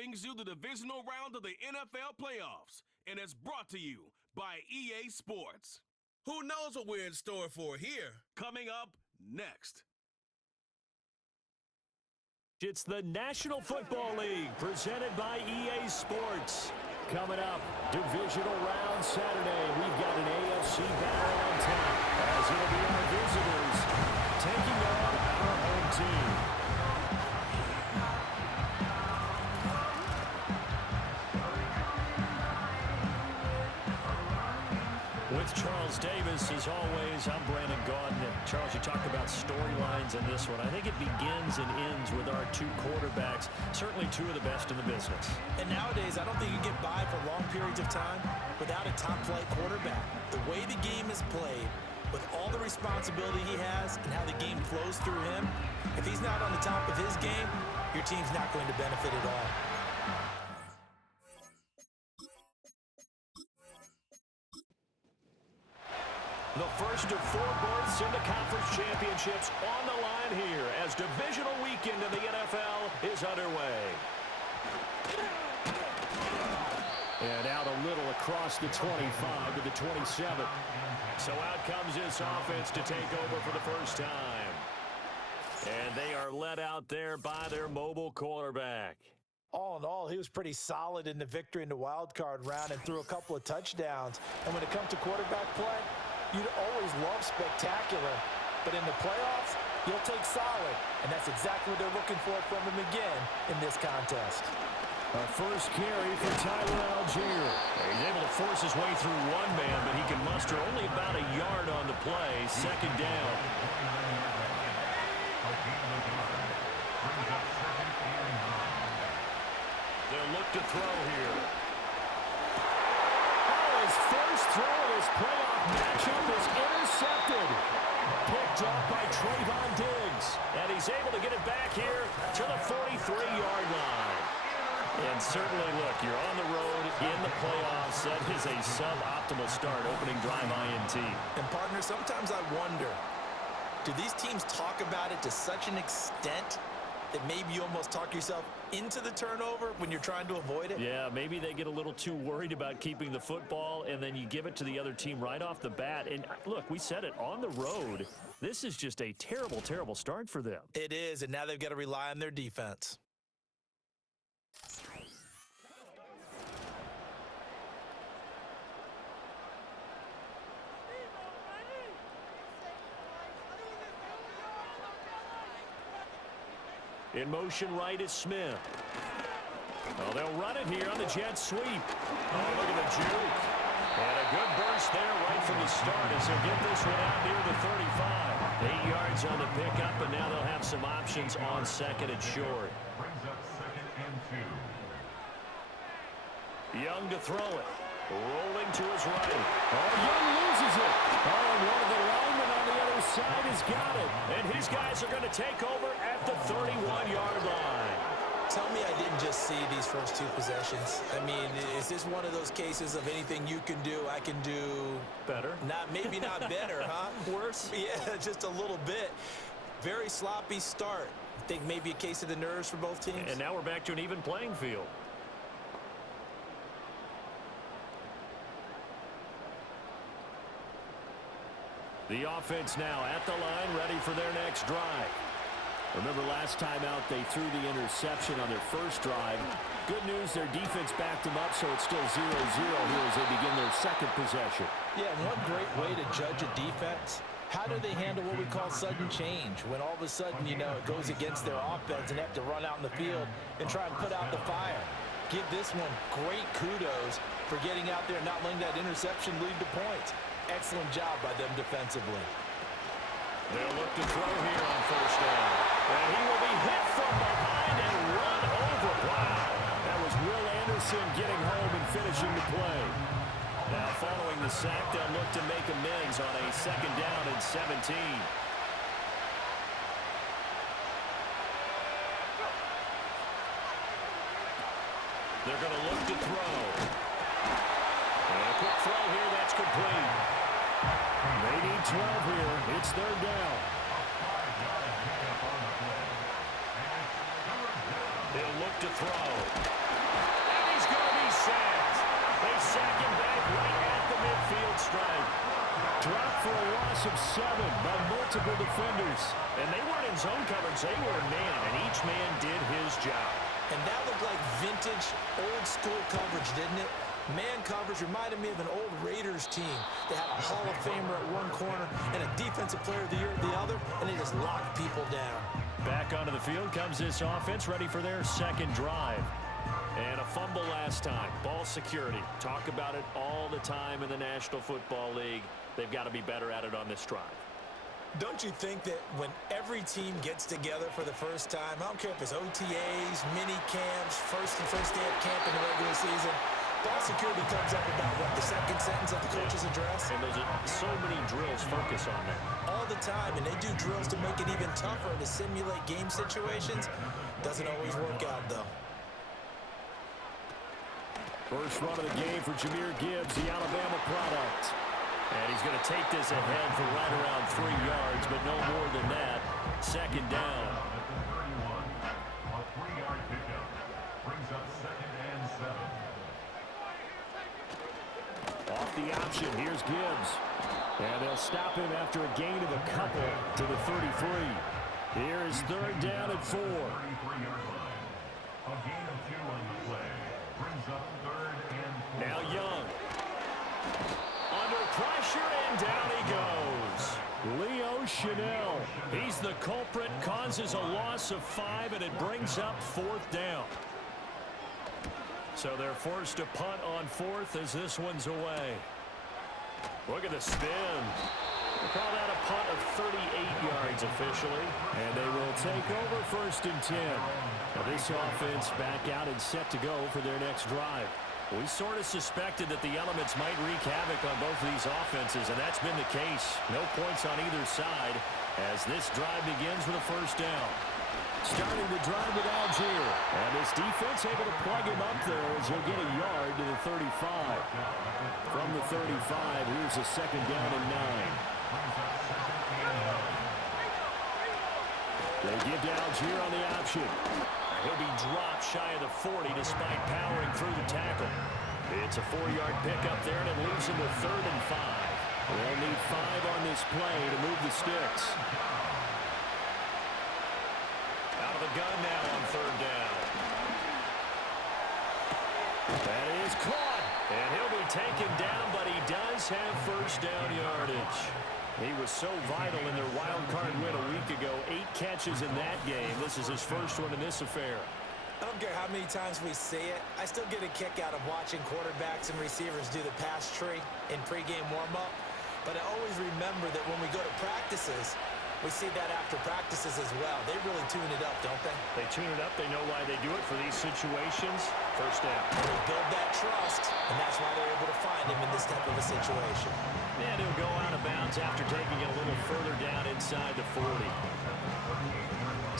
brings you the divisional round of the NFL playoffs, and it's brought to you by EA Sports. Who knows what we're in store for here? Coming up next. It's the National Football League presented by EA Sports. Coming up, divisional round Saturday. We've got an AFC battle on tap as it'll be our visitors taking on our home team. With Charles Davis, as always, I'm Brandon Gaudin. Charles, you talked about storylines in this one. I think it begins and ends with our two quarterbacks, certainly two of the best in the business. And nowadays, I don't think you get by for long periods of time without a top-flight quarterback. The way the game is played, with all the responsibility he has and how the game flows through him, if he's not on the top of his game, your team's not going to benefit at all. The first of four berths in the conference championships on the line here as divisional weekend in the NFL is underway. And out a little across the 25 to the 27. So out comes this offense to take over for the first time. And they are led out there by their mobile quarterback. All in all, he was pretty solid in the victory in the wild card round and threw a couple of touchdowns. And when it comes to quarterback play, you'd always love spectacular, but in the playoffs, he'll take solid, and that's exactly what they're looking for from him again in this contest. A first carry for Tyler Algier. He's able to force his way through one man, but he can muster only about a yard on the play. Second down. They'll look to throw here. His first throw of his playoff matchup is intercepted. Picked off by Trayvon Diggs. And he's able to get it back here to the 43-yard line. And certainly, look, you're on the road in the playoffs. That is a suboptimal start, opening drive INT. And, partner, sometimes I wonder, do these teams talk about it to such an extent that maybe you almost talk yourself into the turnover when you're trying to avoid it? Yeah, maybe they get a little too worried about keeping the football, and then you give it to the other team right off the bat. And, look, we said it, on the road, this is just a terrible, terrible start for them. It is, and now they've got to rely on their defense. In motion right is Smith. Well, they'll run it here on the jet sweep. Oh, look at the juke. And a good burst there right from the start as they'll get this one out near the 35. 8 yards on the pickup, and now they'll have some options on second and short. Young to throw it. Rolling to his right. Oh, Young loses it. Oh, and one of the linemen on the other side has got it. And his guys are going to take over at the 31-yard line. Tell me I didn't just see these first two possessions. I mean, is this one of those cases of anything you can do, I can do better? Maybe not better, huh? Worse? Yeah, just a little bit. Very sloppy start. I think maybe a case of the nerves for both teams. And now we're back to an even playing field. The offense now at the line, ready for their next drive. Remember last time out they threw the interception on their first drive. Good news, their defense backed them up, so it's still 0-0 here as they begin their second possession. Yeah, and one great way to judge a defense. How do they handle what we call sudden change? When all of a sudden, you know, it goes against their offense and they have to run out in the field and try and put out the fire. Give this one great kudos for getting out there and not letting that interception lead to points. Excellent job by them defensively. They'll look to throw here on first down. And he will be hit from behind and run over. Wow. That was Will Anderson getting home and finishing the play. Now following the sack, they'll look to make amends on a second down and 17. They're going to look to throw. And a quick throw here, that's complete. They need 12 here. It's third down. They'll look to throw. second back right at the midfield stripe. Dropped for a loss of 7 by multiple defenders. And they weren't in zone coverage. They were in man, and each man did his job. And that looked like vintage, old-school coverage, didn't it? Man coverage reminded me of an old Raiders team. They had a Hall of Famer at one corner and a Defensive Player of the Year at the other, and they just locked people down. Back onto the field comes this offense, ready for their second drive. And a fumble last time. Ball security. Talk about it all the time in the National Football League. They've got to be better at it on this drive. Don't you think that when every team gets together for the first time, I don't care if it's OTAs, mini camps, first day of camp in the regular season, ball security comes up about, what, the second sentence of the coach's address? And there's so many drills focus on that. All the time, and they do drills to make it even tougher to simulate game situations. Doesn't always work out, though. First run of the game for Jahmyr Gibbs, the Alabama product. And he's going to take this ahead for right around 3 yards, but no more than that. Second down. A 3-yard pickup brings up 2nd and 7. Off the option, here's Gibbs. And they'll stop him after a gain of a couple to the 33. Here is 3rd down and 4. 33-yard line. A gain of 2 on the play brings up 3rd and 4. Now Young. Under pressure, and down he goes. Leo Chanel. He's the culprit, causes a loss of 5, and it brings up 4th down. So they're forced to punt on 4th as this one's away. Look at the spin. They call that a punt of 38 yards officially. And they will take over 1st and 10. Now this offense back out and set to go for their next drive. We sort of suspected that the elements might wreak havoc on both of these offenses, and that's been the case. No points on either side as this drive begins with a 1st down. Starting the drive with Algier. And this defense able to plug him up there as he'll get a yard to the 35. From the 35, here's a 2nd down and 9. They give to Algier on the option. He'll be dropped shy of the 40 despite powering through the tackle. It's a 4-yard pickup there, and it leaves him with 3rd and 5. They'll need 5 on this play to move the sticks. Out of the gun now on 3rd down. That is caught, and he'll be taken down, but he does have 1st down yardage. He was so vital in their wild card win a week ago. 8 catches in that game. This is his first one in this affair. I don't care how many times we see it. I still get a kick out of watching quarterbacks and receivers do the pass tree in pregame warm-up. But I always remember that when we go to practices, we see that after practices as well. They really tune it up, don't they? They tune it up. They know why they do it for these situations. 1st down. They build that trust, and that's why they're able to find him in this type of a situation. And he'll go out of bounds after taking it a little further down inside the 40.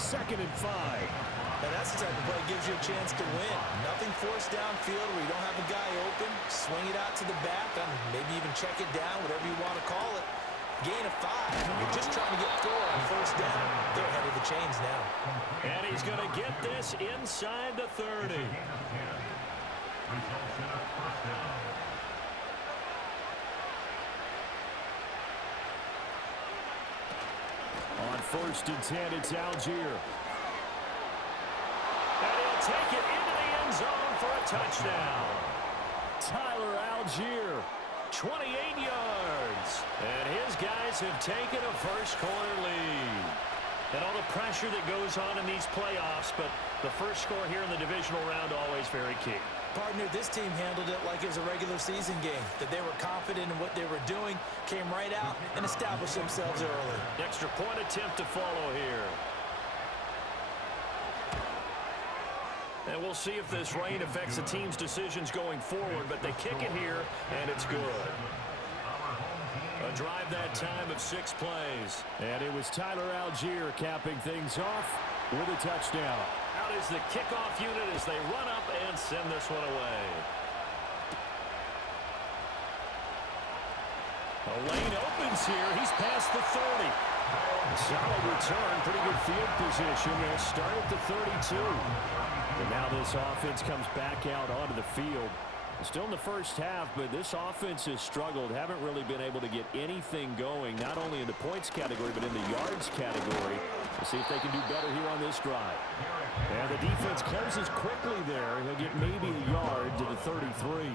2nd and 5. Now that's the type of play that gives you a chance to win. Nothing forced downfield where you don't have a guy open. Swing it out to the back, and maybe even check it down, whatever you want to call it. Gain of 5. You're just trying to get 4 on 1st down. They're ahead of the chains now. And he's going to get this inside the 30. On 1st and 10, it's Algier. And he'll take it into the end zone for a touchdown. Tyler Algier, 28 yards. And his guys have taken a first-quarter lead. And all the pressure that goes on in these playoffs, but the first score here in the divisional round always very key. Partner, this team handled it like it was a regular season game, that they were confident in what they were doing, came right out and established themselves early. Extra point attempt to follow here. And we'll see if this rain affects the team's decisions going forward, but they kick it here, and it's good. A drive that time of 6 plays. And it was Tyler Algier capping things off with a touchdown. Out is the kickoff unit as they run up and send this one away. A lane opens here. He's past the 30. Solid return. Pretty good field position. They'll start at the 32. And now this offense comes back out onto the field. Still in the first half, but this offense has struggled. Haven't really been able to get anything going, not only in the points category, but in the yards category. We'll see if they can do better here on this drive. And the defense closes quickly there. He'll get maybe a yard to the 33.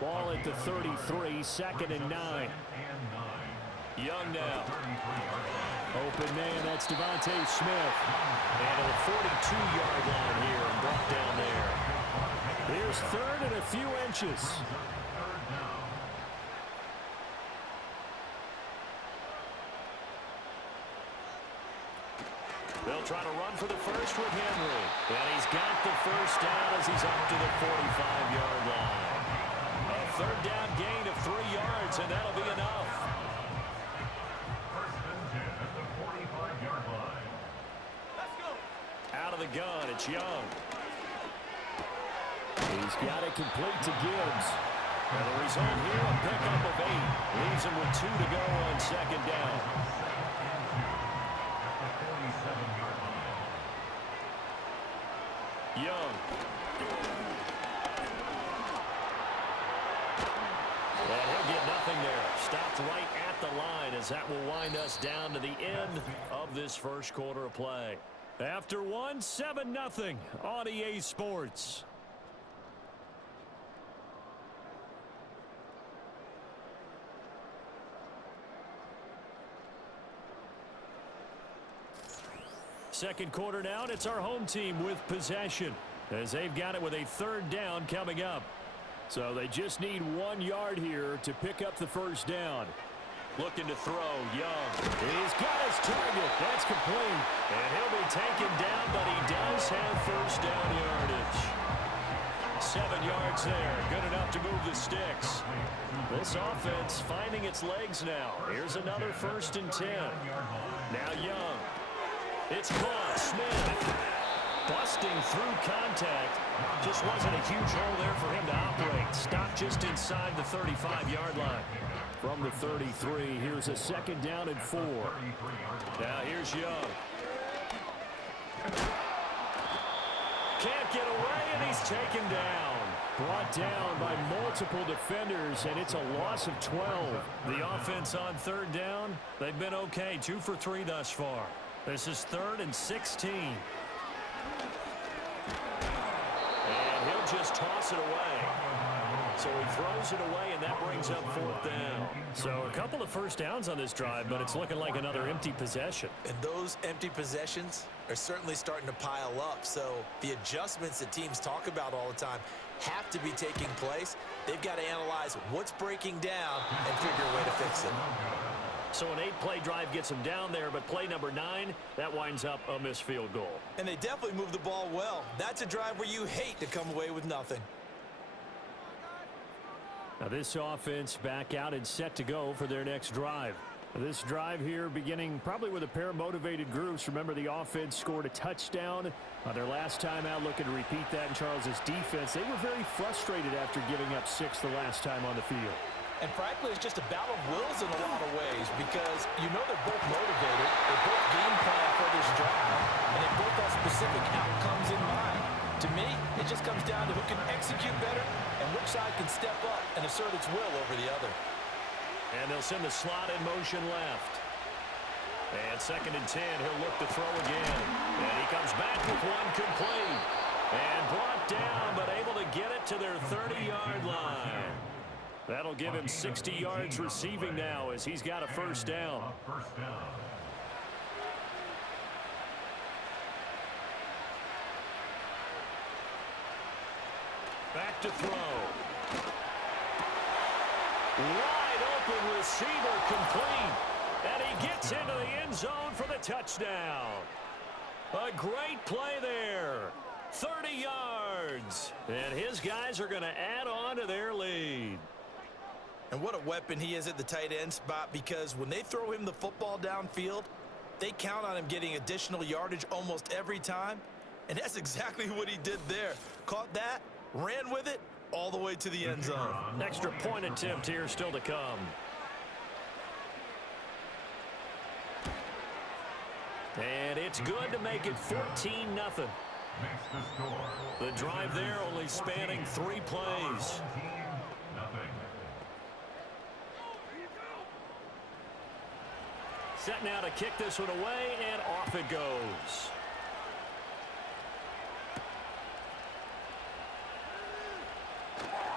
Ball at the 33, 2nd and 9. Young now. Open man, that's Devontae Smith. And to the 42-yard line here and brought down there. Here's 3rd and a few inches. They'll try to run for the first with Henry. And he's got the first down as he's up to the 45-yard line. A 3rd down gain of 3 yards, and that'll be enough. First and 10 at the 45-yard line. Let's go. Out of the gun, it's Young. He's got it complete to Gibbs. And the result here, a pickup of 8. Leaves him with 2 to go on 2nd down. Young. And he'll get nothing there. Stopped right at the line as that will wind us down to the end of this first quarter of play. After 1, 7-0 on EA Sports. Second quarter now, and it's our home team with possession as they've got it with a 3rd down coming up. So they just need 1 yard here to pick up the first down. Looking to throw, Young. He's got his target. That's complete. And he'll be taken down, but he does have first down yardage. 7 yards there. Good enough to move the sticks. This offense finding its legs now. Here's another 1st and 10. Now Young. It's caught. Smith busting through contact. Just wasn't a huge hole there for him to operate. Stopped just inside the 35-yard line. From the 33, here's a 2nd down and 4. Now here's Young. Can't get away, and he's taken down. Brought down by multiple defenders, and it's a loss of 12. The offense on 3rd down, they've been okay. 2 for 3 thus far. This is 3rd and 16. And he'll just toss it away. So he throws it away, and that brings up 4th down. So a couple of first downs on this drive, but it's looking like another empty possession. And those empty possessions are certainly starting to pile up. So the adjustments that teams talk about all the time have to be taking place. They've got to analyze what's breaking down and figure a way to fix it. So an 8-play drive gets him down there, but play number 9, that winds up a missed field goal. And they definitely move the ball well. That's a drive where you hate to come away with nothing. Now this offense back out and set to go for their next drive. This drive here beginning probably with a pair of motivated groups. Remember, the offense scored a touchdown on their last time out, looking to repeat that in Charles's defense. They were very frustrated after giving up 6 the last time on the field. And frankly, it's just a battle of wills in a lot of ways because you know they're both motivated, they both game plan for this drive, and they both have specific outcomes in mind. To me, it just comes down to who can execute better and which side can step up and assert its will over the other. And they'll send the slot in motion left. And 2nd and 10, he'll look to throw again. And he comes back with one complete. And brought down, but able to get it to their 30-yard line. That'll give him 60 yards receiving now as he's got a first down. Back to throw. Wide open receiver complete. And he gets into the end zone for the touchdown. A great play there. 30 yards. And his guys are going to add on to their lead. And what a weapon he is at the tight end spot, because when they throw him the football downfield, they count on him getting additional yardage almost every time. And that's exactly what he did there. Caught that, ran with it, all the way to the end zone. Extra point attempt here still to come. And it's good to make it 14-0. makes the score. The drive there only spanning 3 plays. Nothing. Set now to kick this one away, and off it goes.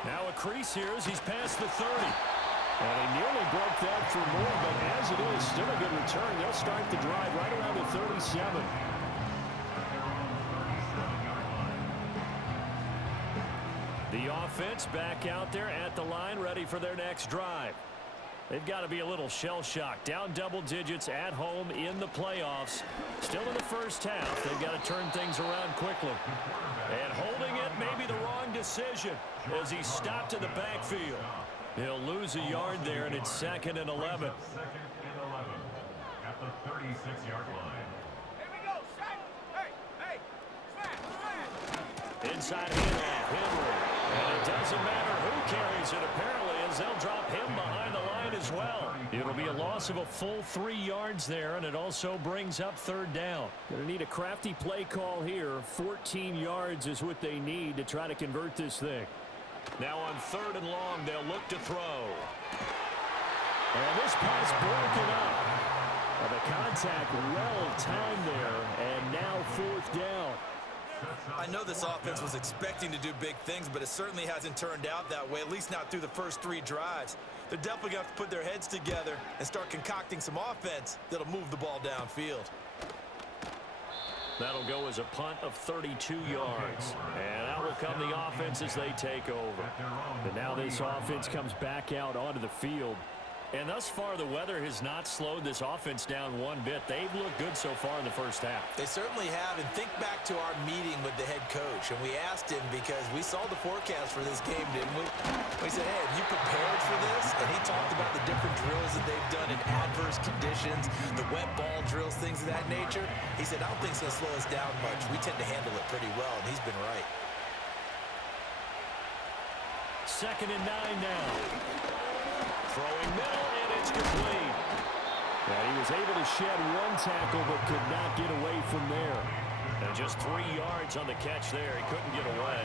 Now a crease here as he's past the 30. And he nearly broke that for more, but as it is, still a good return. They'll start the drive right around the 37. The offense back out there at the line, ready for their next drive. They've got to be a little shell-shocked. Down double digits at home in the playoffs. Still in the first half. They've got to turn things around quickly. And holding it may be the wrong decision as he stopped in the backfield. He'll lose a yard there, and it's 2nd and 11. 2nd and 11 at the 36-yard line. Here we go, Shaq. Hey, smash. Inside handoff, Henry. And it doesn't matter who carries it, apparently, as they'll drop him behind the line as well. It'll be a loss of a full 3 yards there, and it also brings up 3rd down. Going to need a crafty play call here. 14 yards is what they need to try to convert this thing. Now on 3rd and long, they'll look to throw. And this pass broken up. The contact well timed there, and now 4th down. I know this offense was expecting to do big things, but it certainly hasn't turned out that way, at least not through the first 3 drives. They're definitely going to have to put their heads together and start concocting some offense that'll move the ball downfield. That'll go as a punt of 32 yards. And out will come the offense as they take over. And now this offense comes back out onto the field. And thus far, the weather has not slowed this offense down one bit. They've looked good so far in the first half. They certainly have, and think back to our meeting with the head coach, and we asked him because we saw the forecast for this game, didn't we? We said, hey, have you prepared for this? And he talked about the different drills that they've done in adverse conditions, the wet ball drills, things of that nature. He said, I don't think it's going to slow us down much. We tend to handle it pretty well, and he's been right. 2nd and 9 now. Throwing middle, and it's complete. Yeah, he was able to shed 1 tackle, but could not get away from there. And just 3 yards on the catch there. He couldn't get away.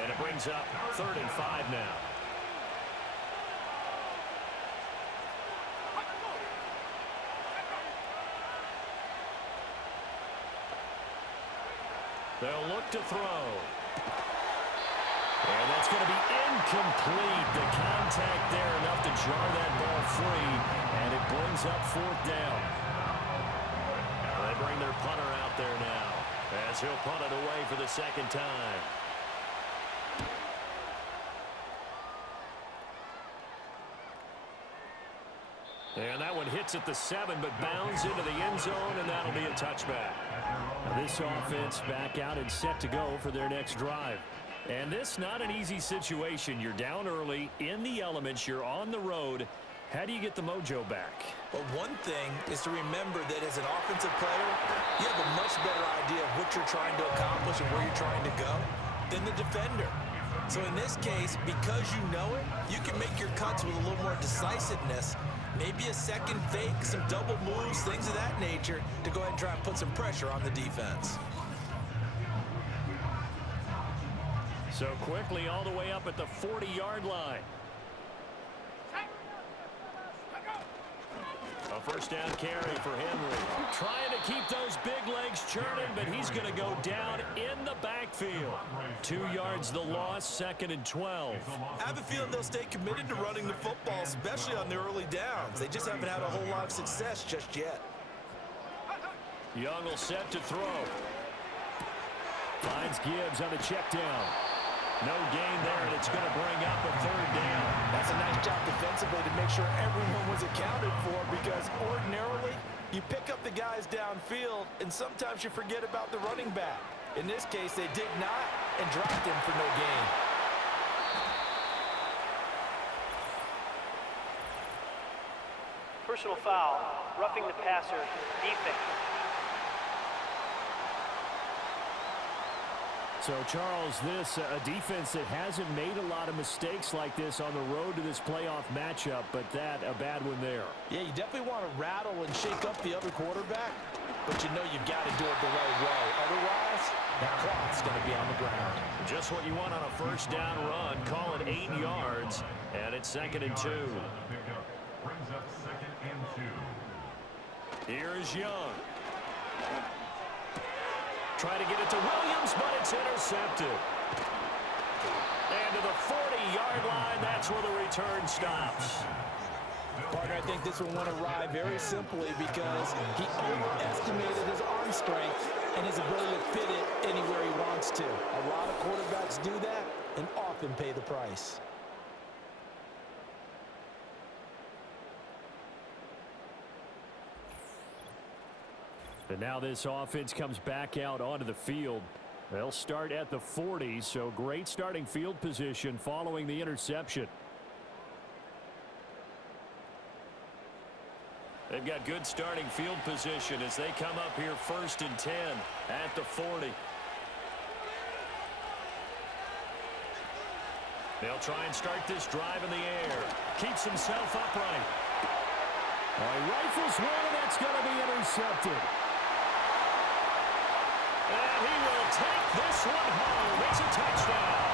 And it brings up 3rd and 5 now. They'll look to throw. And that's going to be incomplete. The contact there enough to jar that ball free, and it brings up 4th down. They bring their punter out there now as he'll punt it away for the 2nd time. And that one hits at the 7, but bounds into the end zone, and that'll be a touchback. Now this offense back out and set to go for their next drive. And this not an easy situation. You're down early, in the elements, you're on the road. How do you get the mojo back? Well, one thing is to remember that as an offensive player, you have a much better idea of what you're trying to accomplish and where you're trying to go than the defender. So in this case, because you know it, you can make your cuts with a little more decisiveness, maybe a second fake, some double moves, things of that nature, to go ahead and try and put some pressure on the defense. So quickly all the way up at the 40-yard line. A 1st down carry for Henry. Trying to keep those big legs churning, but he's going to go down in the backfield. 2 yards the loss, 2nd and 12. I have a feeling they'll stay committed to running the football, especially on the early downs. They just haven't had a whole lot of success just yet. Young will set to throw. Finds Gibbs on the check down. No gain there, and it's going to bring up a 3rd down. That's a nice job defensively to make sure everyone was accounted for, because ordinarily you pick up the guys downfield and sometimes you forget about the running back. In this case, they did not and dropped him for no gain. Personal foul, roughing the passer, defense. So, Charles, this a defense that hasn't made a lot of mistakes like this on the road to this playoff matchup, but that a bad one there. Yeah, you definitely want to rattle and shake up the other quarterback, but you know you've got to do it the right way. Otherwise, that clock's going to be on the ground. Just what you want on a first down run. Call it 8 yards, and it's 2nd and 2. Brings up 2nd and 2. Here is Young. Try to get it to Williams, but it's intercepted. And to the 40-yard line, that's where the return stops. Partner, I think this one went awry very simply because he overestimated his arm strength and his ability to fit it anywhere he wants to. A lot of quarterbacks do that and often pay the price. And now this offense comes back out onto the field. They'll start at the 40, so great starting field position following the interception. They've got good starting field position as they come up here 1st and 10 at the 40. They'll try and start this drive in the air. Keeps himself upright. He rifles one, and that's going to be intercepted. And he will take this one home. It's a touchdown.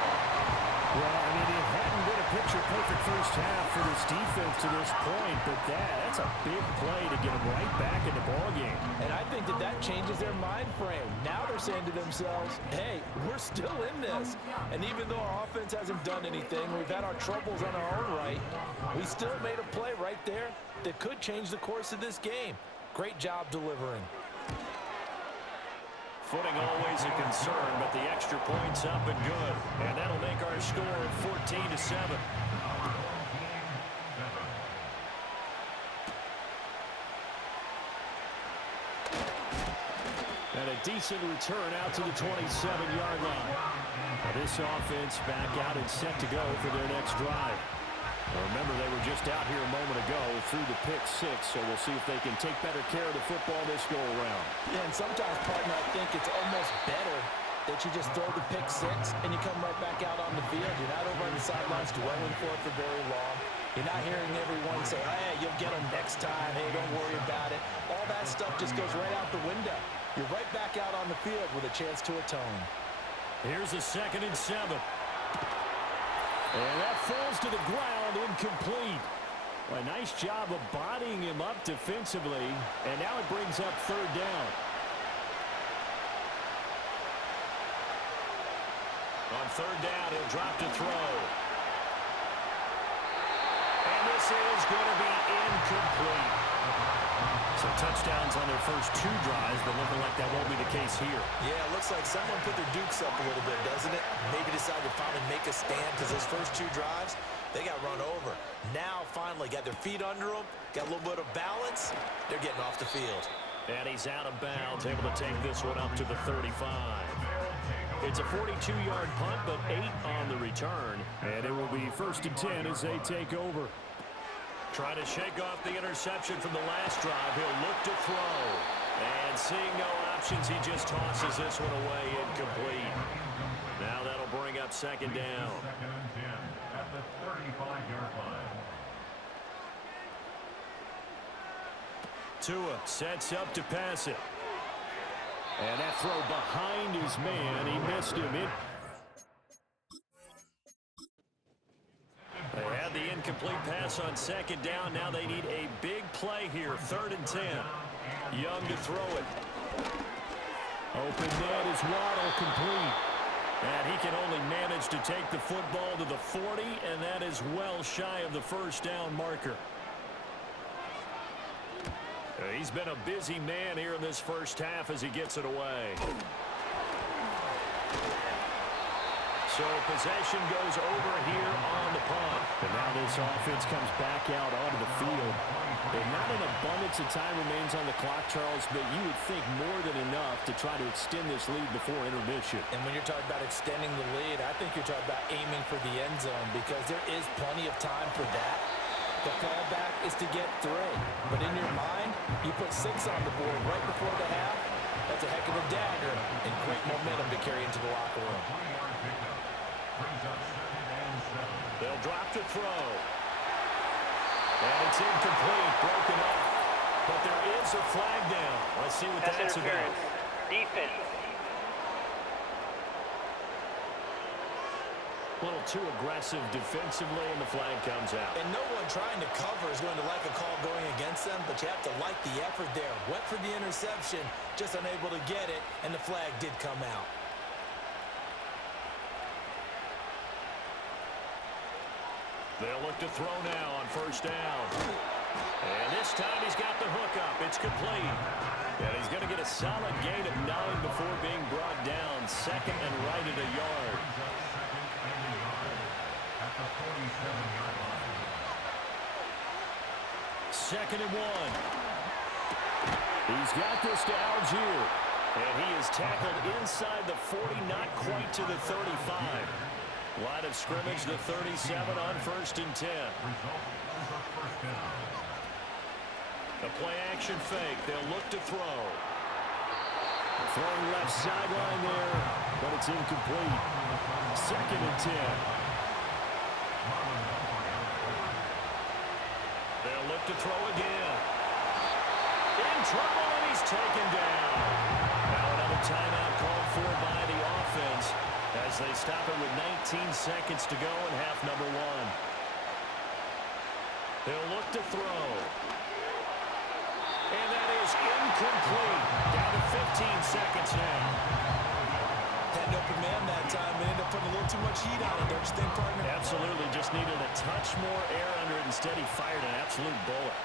Well, I mean, it hadn't been a picture-perfect first half for this defense to this point, but that's a big play to get them right back in the ballgame. And I think that changes their mind frame. Now they're saying to themselves, hey, we're still in this. And even though our offense hasn't done anything, we've had our troubles on our own right, we still made a play right there that could change the course of this game. Great job delivering. Footing always a concern, but the extra point's up and good. And that'll make our score 14-7. And a decent return out to the 27-yard line. Now this offense back out and set to go for their next drive. Remember, they were just out here a moment ago through the pick 6, so we'll see if they can take better care of the football this go-around. Yeah, and sometimes, partner, I think it's almost better that you just throw the pick 6 and you come right back out on the field. You're not over on the sidelines dwelling for it for very long. You're not hearing everyone say, hey, you'll get them next time. Hey, don't worry about it. All that stuff just goes right out the window. You're right back out on the field with a chance to atone. Here's a 2nd and 7. And that falls to the ground, incomplete. A nice job of bodying him up defensively, and now it brings up 3rd down. On 3rd down, he'll drop to throw. And this is going to be incomplete. So touchdowns on their first 2 drives, but looking like that won't be the case here. Yeah, it looks like someone put their dukes up a little bit, doesn't it? Maybe decided to finally make a stand because those first 2 drives, they got run over. Now, finally, got their feet under them, got a little bit of balance. They're getting off the field. And he's out of bounds, able to take this one up to the 35. It's a 42-yard punt, but 8 on the return. And it will be 1st and 10 as they take over. Trying to shake off the interception from the last drive. He'll look to throw. And seeing no options, he just tosses this one away incomplete. Now that'll bring up 2nd down. 2nd and 10 at the 35-yard line. Tua sets up to pass it. And that throw behind his man, he missed him. They had the incomplete pass on 2nd down. Now they need a big play here. 3rd and 10. Young to throw it. Open net is Waddle, complete. And he can only manage to take the football to the 40, and that is well shy of the 1st down marker. He's been a busy man here in this first half as he gets it away. So possession goes over here on the punt. And now this offense comes back out onto the field. And not an abundance of time remains on the clock, Charles, but you would think more than enough to try to extend this lead before intermission. And when you're talking about extending the lead, I think you're talking about aiming for the end zone because there is plenty of time for that. The fallback is to get 3. But in your mind, you put 6 on the board right before the half. That's a heck of a dagger and great momentum to carry into the locker room. They'll drop the throw. And it's incomplete, broken up. But there is a flag down. Let's see what that's about. Defense. A little too aggressive defensively, and the flag comes out. And no one trying to cover is going to like a call going against them, but you have to like the effort there. Went for the interception, just unable to get it, and the flag did come out. They'll look to throw now on first down. And this time he's got the hook up. It's complete. And he's going to get a solid gain of 9 before being brought down. Second and right at a yard. Second and 1. He's got this to Algier. And he is tackled inside the 40, not quite to the 35. Line of scrimmage, the 37 on first and 10. A play action fake. They'll look to throw. Throwing left sideline there, but it's incomplete. Second and 10. They'll look to throw again. In trouble, and he's taken down. Now another timeout called for by the offense as they stop it with 19 seconds to go in half number 1. They'll look to throw. And that is incomplete. Down to 15 seconds now. Had an open man that time and ended up putting a little too much heat on it, don't you think, partner? Absolutely. Just needed a touch more air under it. Instead, he fired an absolute bullet.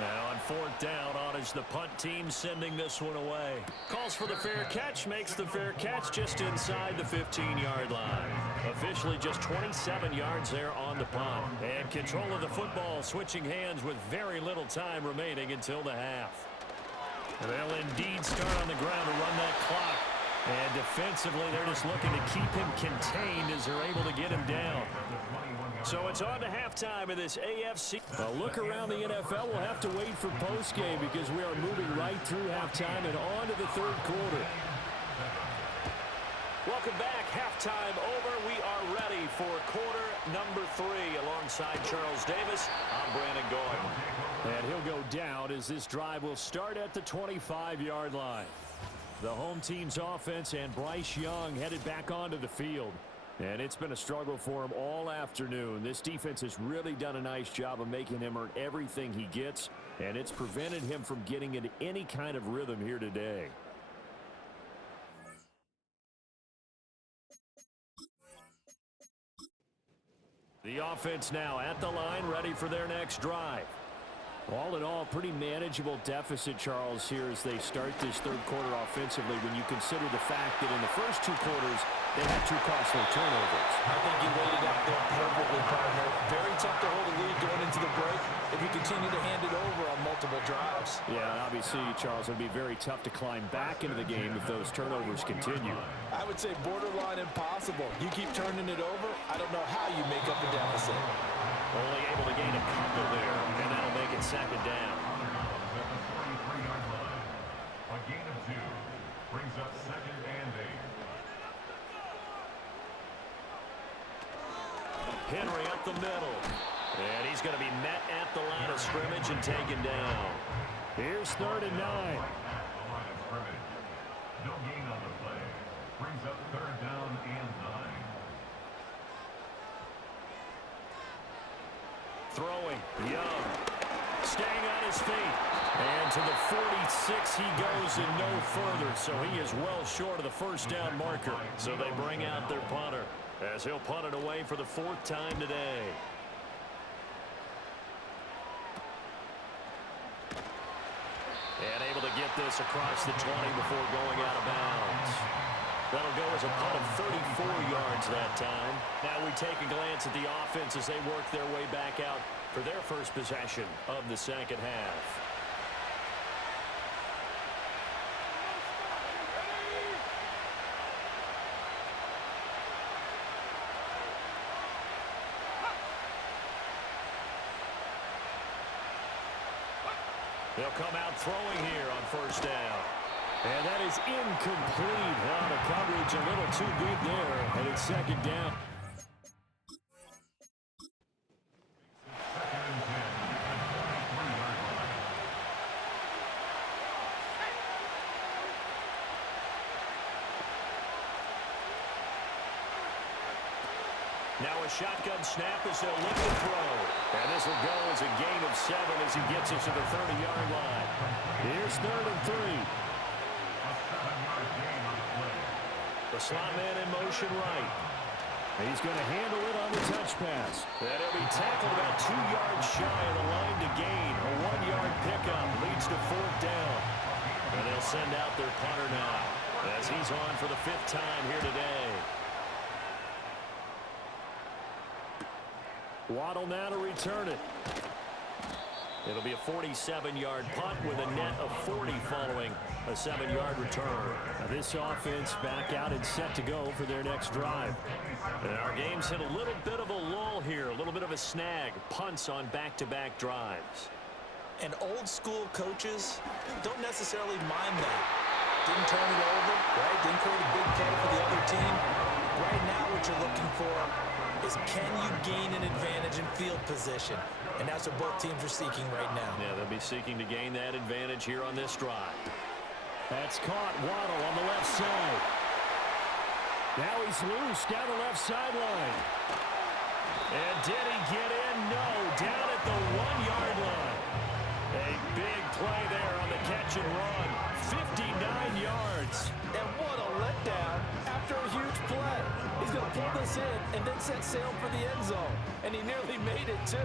Now on fourth down, on is the punt team sending this one away. Calls for the fair catch, makes the fair catch just inside the 15-yard line. Officially just 27 yards there on the punt. And control of the football switching hands with very little time remaining until the half. They'll indeed start on the ground to run that clock. And defensively, they're just looking to keep him contained as they're able to get him down. So it's on to halftime of this AFC. A look around the NFL. We'll have to wait for postgame because we are moving right through halftime and on to the third quarter. Welcome back. Halftime over. We are ready for quarter number 3 alongside Charles Davis. I'm Brandon Gordon. And he'll go down as this drive will start at the 25-yard line. The home team's offense and Bryce Young headed back onto the field. And it's been a struggle for him all afternoon. This defense has really done a nice job of making him earn everything he gets, and it's prevented him from getting into any kind of rhythm here today. The offense now at the line, ready for their next drive. All in all, pretty manageable deficit, Charles, here as they start this third quarter offensively when you consider the fact that in the first 2 quarters, they had 2 costly turnovers. I think you laid it out there perfectly, partner. Very tough to hold a lead going into the break if you continue to hand it over on multiple drives. Yeah, and obviously, Charles, it would be very tough to climb back into the game if those turnovers continue. I would say borderline impossible. You keep turning it over, I don't know how you make up a deficit. Only able to gain a couple there, and that'll make it second down. A gain of 2 brings up second and 8. Henry up the middle. And he's going to be met at the line of scrimmage and taken down. Here's third and 9. The line of scrimmage. No gain on the play. Brings up third down and 9. Throwing, Young, staying on his feet, and to the 46 he goes and no further, so he is well short of the first down marker. So they bring out their punter, as he'll punt it away for the 4th time today. And able to get this across the 20 before going out of bounds. That'll go as a punt of 34 yards that time. Now we take a glance at the offense as they work their way back out for their first possession of the second half. They'll come out throwing here on first down. And that is incomplete. The coverage a little too good there, and it's second down. Now a shotgun snap as they'll look to throw. And this will go as a gain of 7 as he gets us to the 30-yard line. Here's 3rd and 3. The slot man in motion right. He's going to handle it on the touch pass. And he'll be tackled about 2 yards shy of the line to gain. A 1-yard pickup leads to 4th down. And they'll send out their punter now as he's on for the 5th time here today. Waddle now to return it. It'll be a 47-yard punt with a net of 40 following a 7-yard return. Now this offense back out and set to go for their next drive. And our game's hit a little bit of a lull here, a little bit of a snag. Punts on back-to-back drives. And old-school coaches don't necessarily mind that. Didn't turn it over, right? Didn't create a big play for the other team. Right now what you're looking for is can you gain an advantage in field position? And that's what both teams are seeking right now. Yeah, they'll be seeking to gain that advantage here on this drive. That's caught. Waddle on the left side. Now he's loose down the left sideline. And did he get in? No, down at the 1-yard line. A big play there on the catch and run. 59 yards. And what a letdown after a huge play. He's going to pull this in and then set sail for the end zone. And he nearly made it too.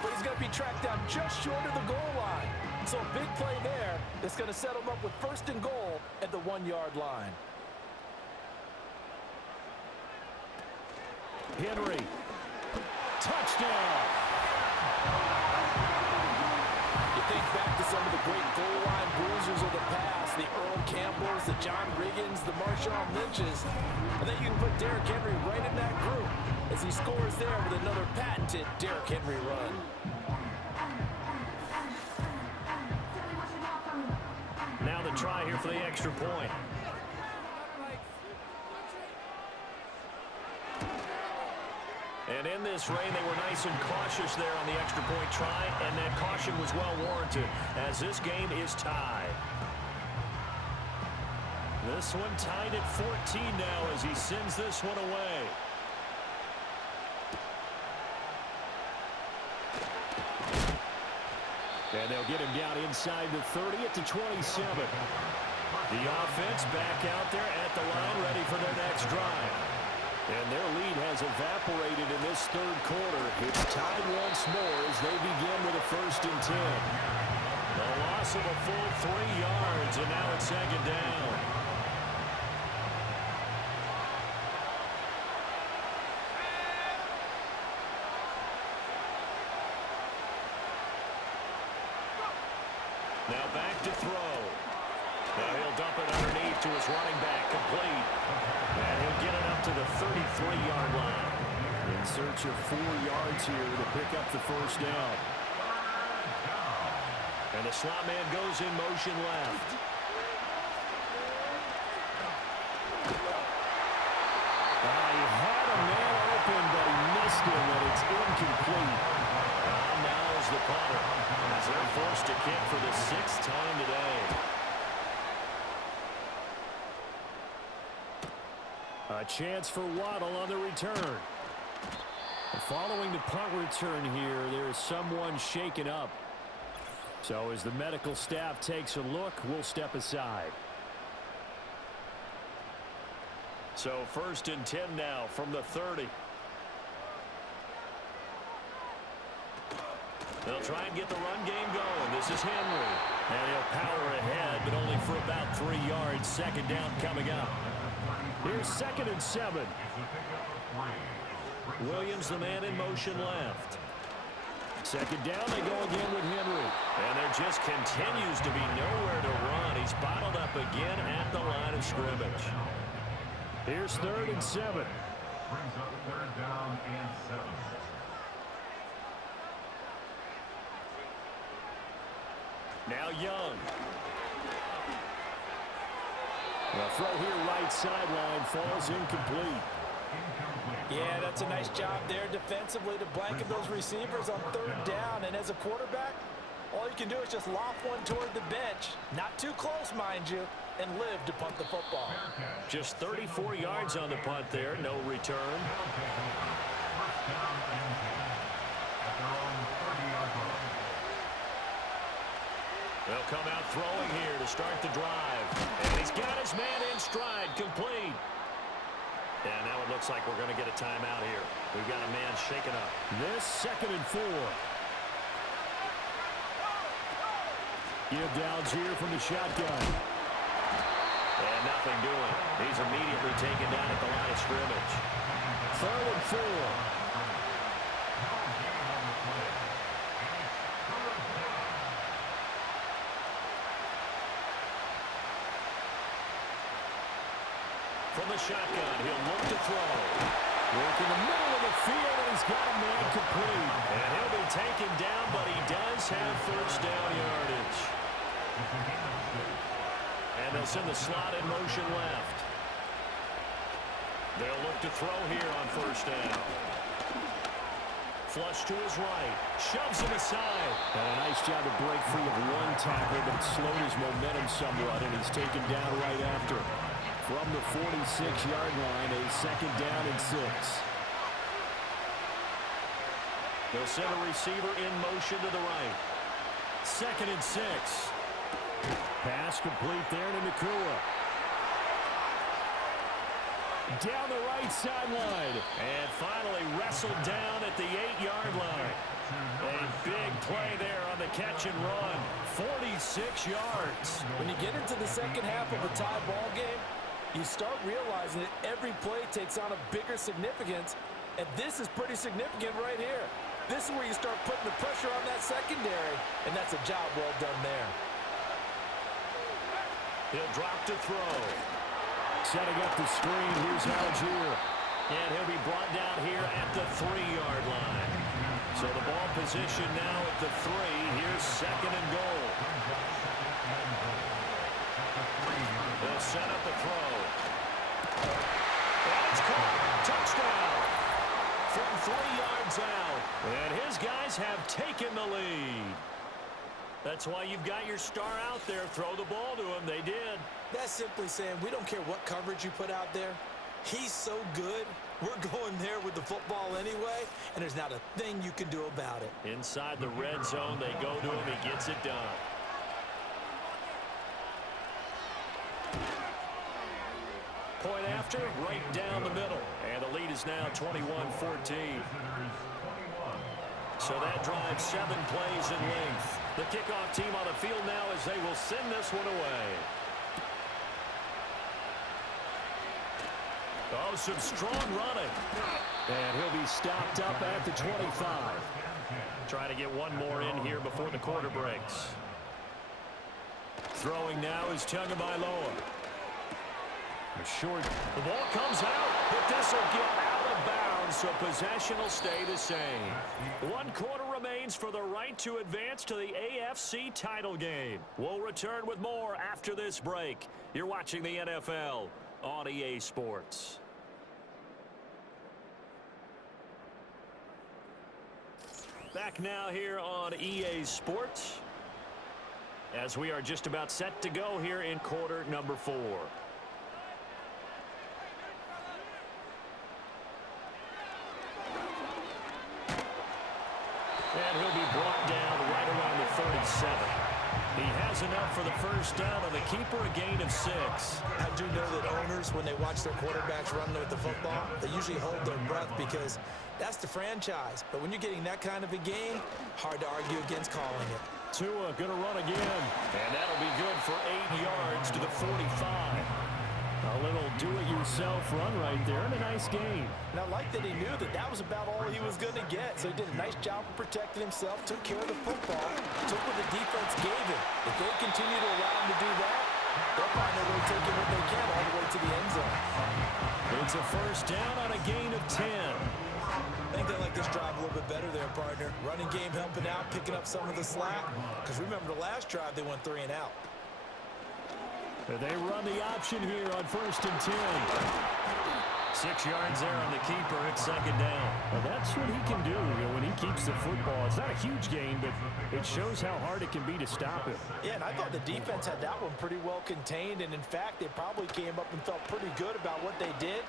But he's going to be tracked down just short of the goal line. So a big play there that's going to set him up with 1st and goal at the 1-yard line. Henry. Touchdown. You think back to some of the great goal line bruisers of the past, the Earl Campbells, the John Riggins, the Marshawn Lynches. I think you can put Derrick Henry right in that group as he scores there with another patented Derrick Henry run. Now the try here for the extra point. And in this rain, they were nice and cautious there on the extra point try, and that caution was well warranted as this game is tied. This one tied at 14 now as he sends this one away. And they'll get him down inside the 30 at the 27. The offense back out there at the line ready for their next drive. And their lead has evaporated in this 3rd quarter. It's tied once more as they begin with a 1st and 10. The loss of a full 3 yards, and now it's 2nd down. Now back to throw. Now he'll dump it underneath to his running back, complete. And he'll get it up to the 33-yard line. In search of 4 yards here to pick up the 1st down. And the slot man goes in motion left. He had a man open, but he missed him, and it's incomplete. And now's the punter as they're forced to kick for the 6th time today. A chance for Waddle on the return. Following the punt return here, there's someone shaken up. So as the medical staff takes a look, we'll step aside. So 1st and 10 now from the 30. They'll try and get the run game going. This is Henry. And he'll power ahead, but only for about 3 yards. 2nd down coming up. Here's 2nd and 7. Williams, the man in motion left. 2nd down, they go again with Henry. And there just continues to be nowhere to run. He's bottled up again at the line of scrimmage. Here's 3rd and 7. Brings up 3rd down and 7. Now Young. The throw here right sideline falls incomplete. Yeah, that's a nice job there defensively to blanket those receivers on third down. And as a quarterback, all you can do is just loft one toward the bench. Not too close, mind you, and live to punt the football. Just 34 yards on the punt there, no return. They'll come out throwing here to start the drive. And he's got his man in stride, complete. And now it looks like we're going to get a timeout here. We've got a man shaken up. This 2nd and 4. Give downs here from the shotgun. And nothing doing. He's immediately taken down at the line of scrimmage. 3rd and 4. From the shotgun, he'll look to throw. Work in the middle of the field, and he's got a man complete. And he'll be taken down, but he does have first down yardage. And they'll send the slot in motion left. They'll look to throw here on first down. Flush to his right. Shoves him aside. And a nice job to break free of one tackle, but it slowed his momentum somewhat, and he's taken down right after. From the 46-yard line, a 2nd down and 6. They'll send a receiver in motion to the right. 2nd and 6. Pass complete there to Nakua. Down the right sideline. And finally wrestled down at the 8-yard line. A big play there on the catch and run. 46 yards. When you get into the second half of a tie ball game, you start realizing that every play takes on a bigger significance, and this is pretty significant right here. This is where you start putting the pressure on that secondary, and that's a job well done there. He'll drop to throw. Setting up the screen, here's Algier. And he'll be brought down here at the 3-yard line. So the ball position now at the 3. Here's 2nd and goal. They'll set up the throw. And it's caught. Touchdown. From 3 yards out. And his guys have taken the lead. That's why you've got your star out there. Throw the ball to him. They did. That's simply saying we don't care what coverage you put out there. He's so good. We're going there with the football anyway, and there's not a thing you can do about it. Inside the red zone, they go to him. He gets it done. Point after, right down the middle. And the lead is now 21-14. So that drives 7 plays in length. The kickoff team on the field now as they will send this one away. Oh, some strong running. And he'll be stopped up at the 25. Trying to get one more in here before the quarter breaks. Throwing now is Tagovailoa. Short. The ball comes out, but this will get out of bounds, so possession will stay the same. 1 quarter remains for the right to advance to the AFC title game. We'll return with more after this break. You're watching the NFL on EA Sports. Back now here on EA Sports as we are just about set to go here in quarter number 4. And he'll be brought down right around the 37. He has enough for the first down on the keeper, a gain of 6. I do know that owners, when they watch their quarterbacks run with the football, they usually hold their breath because that's the franchise. But when you're getting that kind of a game, hard to argue against calling it. Tua gonna run again. And that'll be good for 8 yards to the 45. A little do-it-yourself run right there and a nice game. And I like that he knew that that was about all he was going to get. So he did a nice job of protecting himself, took care of the football, took what the defense gave him. If they continue to allow him to do that, they'll find a way taking what they can all the way to the end zone. It's a first down on a gain of 10. think they like this drive a little bit better there, partner. Running game helping out, picking up some of the slack. Because remember the last drive, they went 3 and out. They run the option here on 1st and 10. 6 yards there on the keeper. It's 2nd down. Well, that's what he can do when he keeps the football. It's not a huge gain, but it shows how hard it can be to stop him. Yeah, and I thought the defense had that one pretty well contained. And, in fact, they probably came up and felt pretty good about what they did.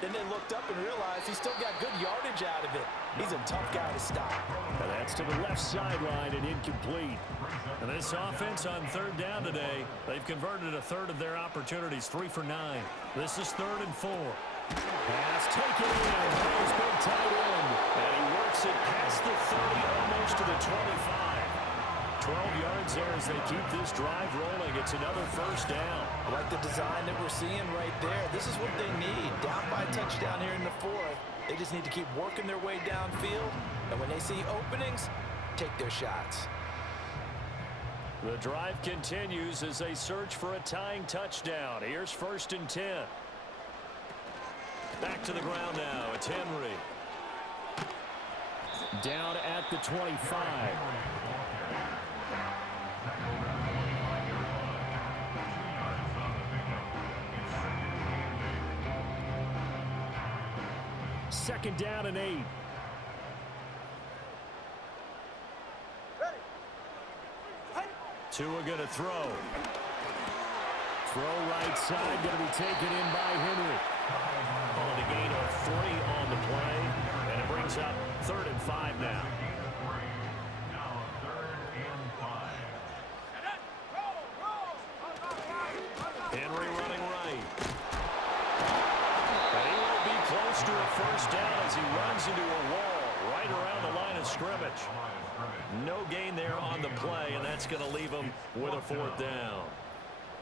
Then they looked up and realized he still got good yardage out of it. He's a tough guy to stop. Now that's to the left sideline and incomplete. And this offense on 3rd down today, they've converted a third of their opportunities, 3 for 9. This is 3rd and 4. Pass taken in. His big tight end. And he works it past the 30, almost to the 25. 12 yards there as they keep this drive rolling. It's another 1st down. I like the design that we're seeing right there. This is what they need. Down by a touchdown here in the 4th. They just need to keep working their way downfield. And when they see openings, take their shots. The drive continues as they search for a tying touchdown. Here's 1st and 10. Back to the ground now. It's Henry. Down at the 25. Second down and 8. Tua going to throw. Throw right side, going to be taken in by Henry. On a gain of 3 on the play. And it brings up 3rd and 5 now. Now 3rd and 5. Henry running right. And he will be close to a 1st down as he runs into a wall right around the line of scrimmage. No gain there on the play, and that's going to leave him with a 4th down.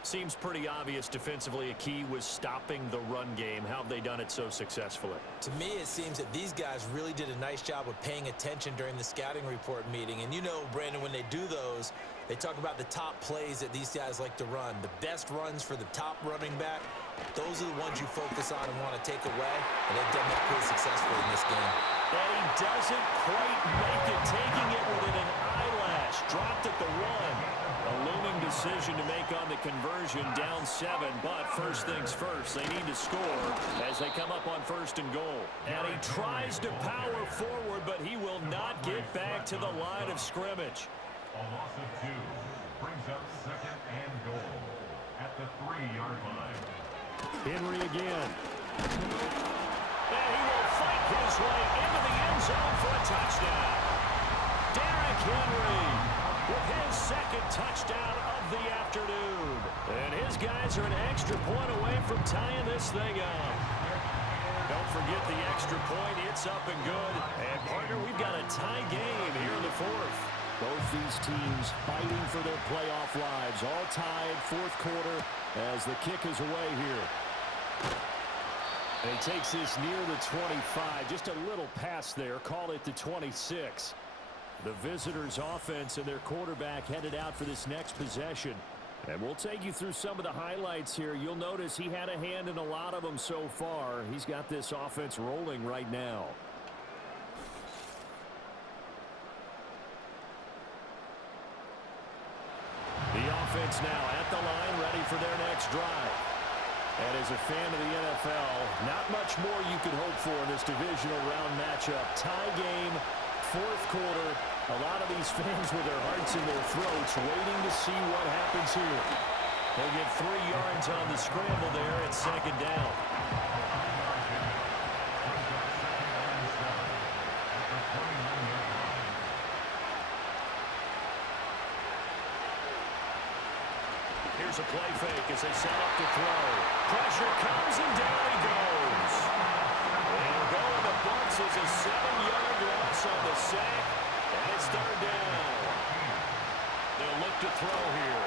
Seems pretty obvious defensively a key was stopping the run game. How have they done it so successfully? To me, it seems that these guys really did a nice job of paying attention during the scouting report meeting. And you know, Brandon, when they do those, they talk about the top plays that these guys like to run. The best runs for the top running back, those are the ones you focus on and want to take away. And they've done that pretty successfully in this game. And he doesn't quite make it, taking it within an eyelash. Dropped at the 1. A looming decision to make on the conversion, down 7, but first things first, they need to score as they come up on 1st and goal. And he tries to power forward, but he will not get back to the line of scrimmage. A loss of 2 brings up 2nd and goal at the 3-yard line. Henry again. And he will fight his way into the end zone for a touchdown. Derrick Henry with his 2nd touchdown of the afternoon. And his guys are an extra point away from tying this thing up. Don't forget the extra point. It's up and good. And, partner, we've got a tie game here in the 4th. Both these teams fighting for their playoff lives. All tied, 4th quarter as the kick is away here. And he takes this near the 25. Just a little pass there. Call it the 26. The visitors' offense and their quarterback headed out for this next possession. And we'll take you through some of the highlights here. You'll notice he had a hand in a lot of them so far. He's got this offense rolling right now. The offense now at the line, ready for their next drive. And as a fan of the NFL, not much more you could hope for in this divisional round matchup. Tie game, 4th quarter. A lot of these fans with their hearts in their throats waiting to see what happens here. They'll get 3 yards on the scramble there. It's 2nd down. Here's a play fake as they set up to throw. Pressure comes and down he goes. And going to Bucks is a 7-yard loss on the sack. And it's 3rd down. They'll look to throw here.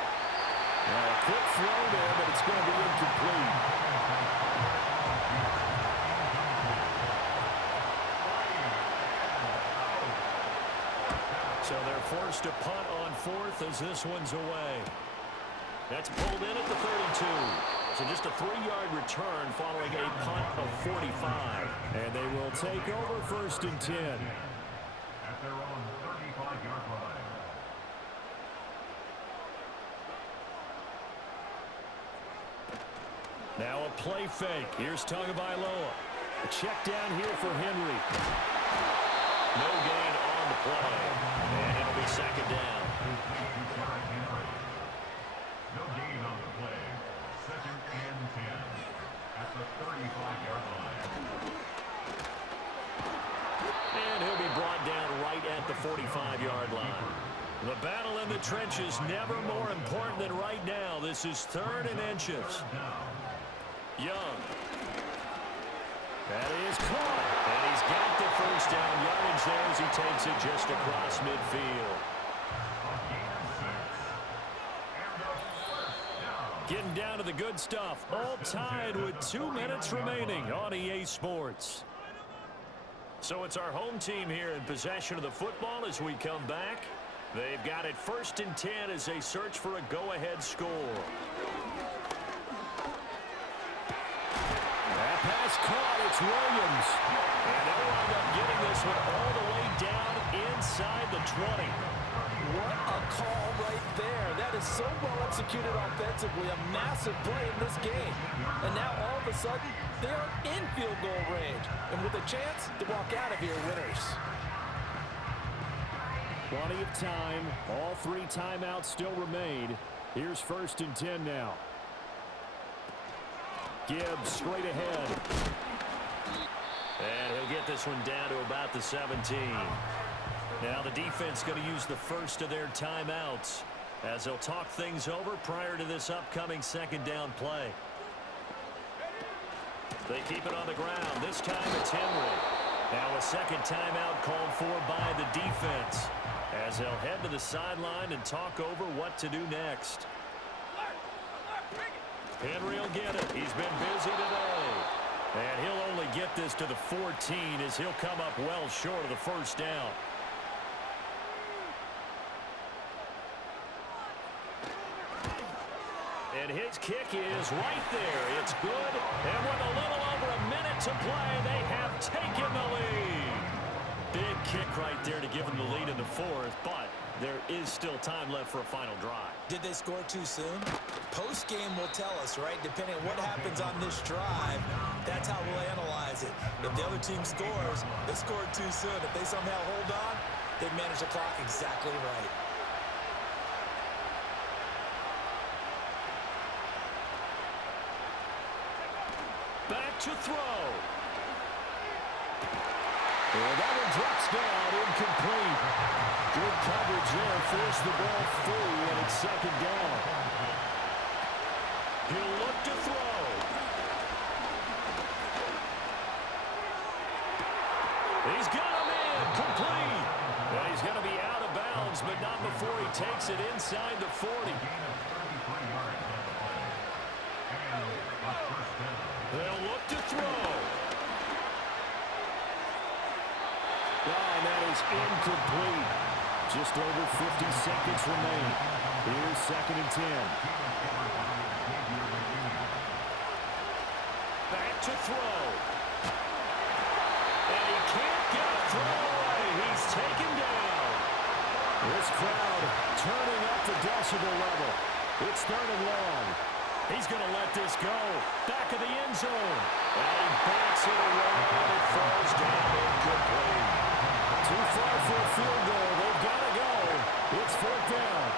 Well, a quick throw there, but it's going to be incomplete. So they're forced to punt on 4th as this one's away. That's pulled in at the 32. So just a 3-yard return following a punt of 45. And they will take over 1st and 10. At their own 35-yard line. Now a play fake. Here's Tagovailoa. A check down here for Henry. No gain on the play. And it'll be 2nd down. No gain on the play. 2nd and 10 at the 35-yard line. And he'll be brought down right at the 45-yard line. The battle in the trenches never more important than right now. This is 3rd and inches. Young. That is caught. And he's got the 1st down yardage there as he takes it just across midfield. Getting down to the good stuff. All tied with 2 minutes remaining on EA Sports. So it's our home team here in possession of the football as we come back. They've got it 1st and 10 as they search for a go-ahead score. That pass caught. It's Williams. And they'll wind up getting this one all the way down inside the 20. What a call right there. That is so well executed offensively. A massive play in this game. And now all of a sudden, they are in field goal range. And with a chance to walk out of here winners. Plenty of time. All 3 timeouts still remain. Here's 1st and 10 now. Gibbs straight ahead. And he'll get this one down to about the 17. Now the defense going to use the first of their timeouts as they'll talk things over prior to this upcoming 2nd down play. They keep it on the ground. This time it's Henry. Now a 2nd timeout called for by the defense as they'll head to the sideline and talk over what to do next. Henry will get it. He's been busy today. And he'll only get this to the 14 as he'll come up well short of the 1st down. And his kick is right there. It's good. And with a little over a minute to play, they have taken the lead. Big kick right there to give them the lead in the 4th, but there is still time left for a final drive. Did they score too soon? Post-game will tell us, right? Depending on what happens on this drive, that's how we'll analyze it. If the other team scores, they scored too soon. If they somehow hold on, they manage the clock exactly right. Back to throw. And that one drops down, incomplete. Good coverage there, forced the ball free, and it's 2nd down. He'll look to throw. He's got him in, complete. And he's going to be out of bounds, but not before he takes it inside the 40. They'll look to throw. And that is incomplete. Just over 50 seconds remain. Here's 2nd and 10. Back to throw. And he can't get a throw away. He's taken down. This crowd turning up the decibel level. It's 3rd and long. He's going to let this go. Back of the end zone. And he backs it away, and it falls down incomplete. Too far for a field goal. They've got to go. It's 4th down.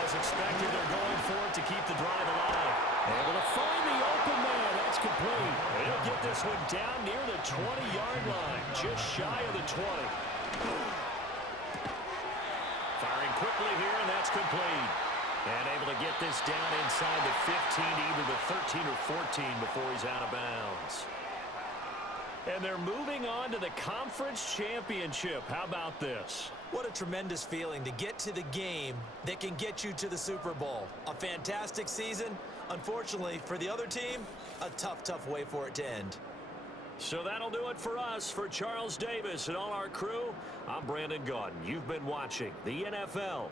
As expected, they're going for it to keep the drive alive. Able to find the open man. That's complete. And he'll get this one down near the 20-yard line, just shy of the 20. Firing quickly here, and that's complete. And able to get this down inside the 15 to either the 13 or 14 before he's out of bounds. And they're moving on to the conference championship. How about this? What a tremendous feeling to get to the game that can get you to the Super Bowl. A fantastic season. Unfortunately, for the other team, a tough, tough way for it to end. So that'll do it for us. For Charles Davis and all our crew, I'm Brandon Gaudin. You've been watching the NFL